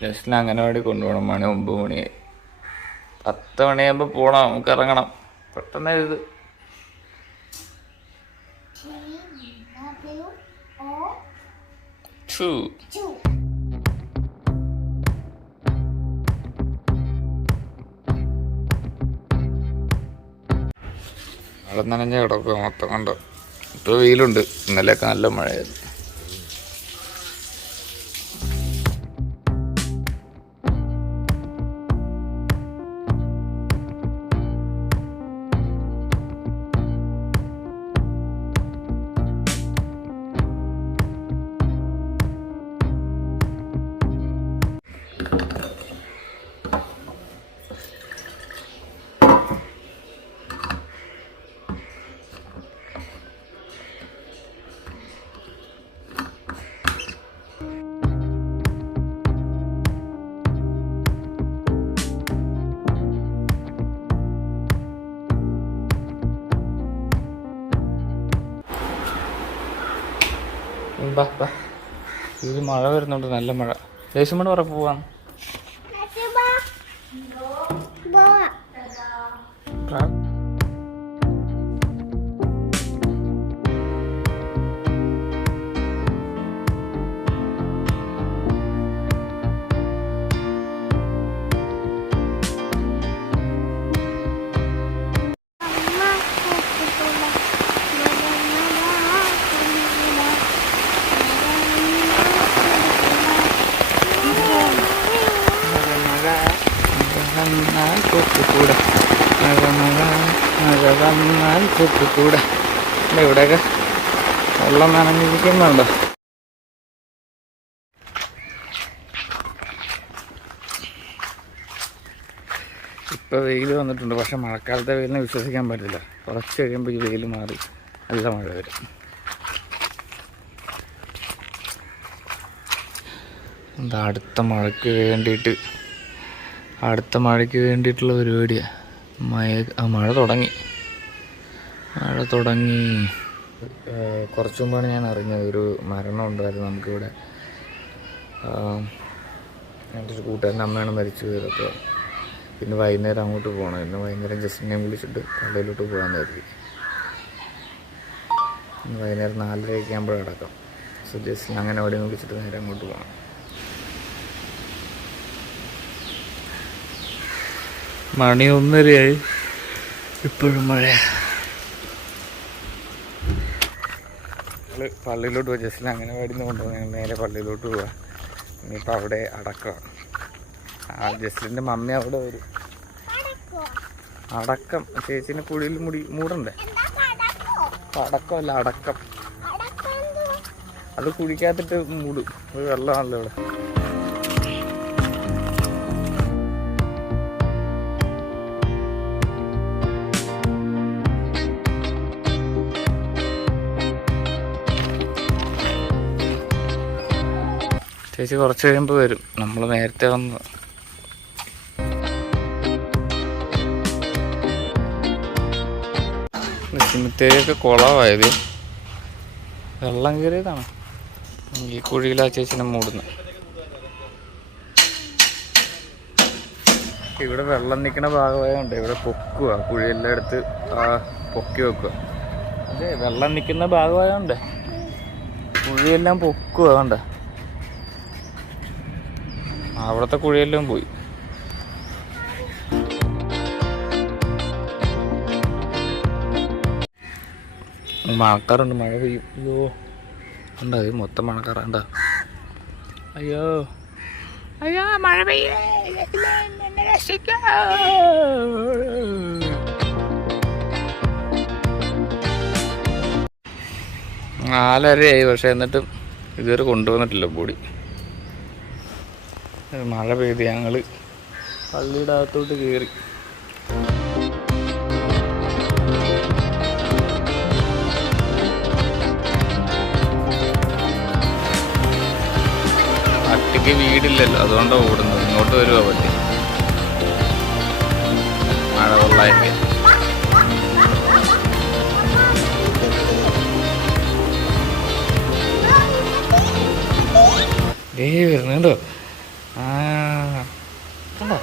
ജസ്റ്റിനെ അംഗനവാടി കൊണ്ടുപോകണം. മണി 9 മണിയായി. 10 മണിയാകുമ്പോൾ പോകണം. നമുക്ക് ഇറങ്ങണം പെട്ടെന്ന്. ഇത് അവിടെ നനഞ്ഞ കിടക്കുക മൊത്തം കണ്ടോ. ഇപ്പോൾ വെയിലുണ്ട്. ഇന്നലെയൊക്കെ നല്ല മഴയായിരുന്നു. ഇത് മഴ വരുന്നുണ്ട്, നല്ല മഴ. ദേശമണ് പറ പോവാണ്. കൂടെ ഇവിടെയൊക്കെ വെള്ളം നനഞ്ഞിരിക്കുന്നുണ്ടോ. ഇപ്പോൾ വെയിൽ വന്നിട്ടുണ്ട്. പക്ഷെ മഴക്കാലത്തെ വെയിലിനെ വിശ്വസിക്കാൻ പറ്റില്ല. കുറച്ച് കഴിയുമ്പോൾ ഈ വെയിൽ മാറി നല്ല മഴ വരും. എന്താ അടുത്ത മഴയ്ക്ക് വേണ്ടിയിട്ടുള്ള പരിപാടിയാണ്. മഴ തുടങ്ങി. കുറച്ചു മുമ്പാണ് ഞാൻ അറിഞ്ഞത് ഒരു മരണം ഉണ്ടായിരുന്നു നമുക്കിവിടെ. എൻ്റെ ഒരു കൂട്ടുകാരൻ്റെ അമ്മയാണ് മരിച്ചു പോയതൊക്കെ. പിന്നെ വൈകുന്നേരം അങ്ങോട്ട് പോകണം. ഇന്ന് വൈകുന്നേരം ജസ്റ്റിനെയും വിളിച്ചിട്ട് പള്ളിയിലോട്ട് പോകാമെന്ന് കരുതി. വൈകുന്നേരം 4:30 ആകുമ്പോഴേ അടക്കം. സോ ജസ്റ്റിനെ അങ്ങനെ അവിടെ നിന്ന് വിളിച്ചിട്ട് നേരെ അങ്ങോട്ട് പോകണം. മണി 1:30 ഇപ്പോഴും മഴ. പള്ളിയിലോട്ട് പോവാം. ജസ്റ്റിനെ അംഗനവാടിയിൽ നിന്ന് കൊണ്ടുപോകുന്ന നേരെ പള്ളിയിലോട്ട് പോവാം. ഇനിയിപ്പോൾ അവിടെ അടക്കം. ജസ്റ്റിൻ്റെ മമ്മി അവിടെ വരും. അടക്കം ചേച്ചീനെ കുഴിയിൽ മൂടണ്ടേ? അടക്കമല്ല, അടക്കം. അത് കുഴിക്കാത്തിട്ട് മൂടും. ഒരു വെള്ളമാണല്ലോ ഇവിടെ. ചേച്ചി കുറച്ച് കഴിയുമ്പോൾ വരും. നമ്മൾ നേരത്തെ വന്ന്. സിമിത്തേരിയൊക്കെ കുളമായത്. വെള്ളം കയറിയതാണ്. ഈ കുഴിയിൽ ആ ചേച്ചിനെ മൂടുന്നത്. ഇവിടെ വെള്ളം നിൽക്കുന്ന ഭാഗമായതുകൊണ്ട് ഇവിടെ പൊക്കുക. കുഴിയെല്ലാം എടുത്ത് പൊക്കി വെക്കുക. അതെ, വെള്ളം നിൽക്കുന്ന ഭാഗമായതുകൊണ്ട് കുഴിയെല്ലാം പൊക്കുക. വേണ്ട, അവിടുത്തെ കുഴിയെല്ലാം പോയി. മഴക്കാറുണ്ട്, മഴ പെയ്യും. അയ്യോ ഉണ്ടോ, അത് മൊത്തം മഴക്കാറുണ്ടോ. അയ്യോ മഴ പെയ്യേ. 4:30 പക്ഷെ എന്നിട്ടും ഇതുവരെ കൊണ്ടുവന്നിട്ടില്ല ബോഡി. മഴ പെയ്ത് ഞങ്ങൾ പള്ളിയുടെ അകത്തോട്ട് കയറി. പട്ടിക്ക് വീടില്ലല്ലോ, അതുകൊണ്ടാണ് ഓടുന്നത്. ഇങ്ങോട്ട് വരുമോ പട്ടി? മഴ കൊള്ളായിരിക്കും. വരുന്നുണ്ടോ? ആ കണ്ടോ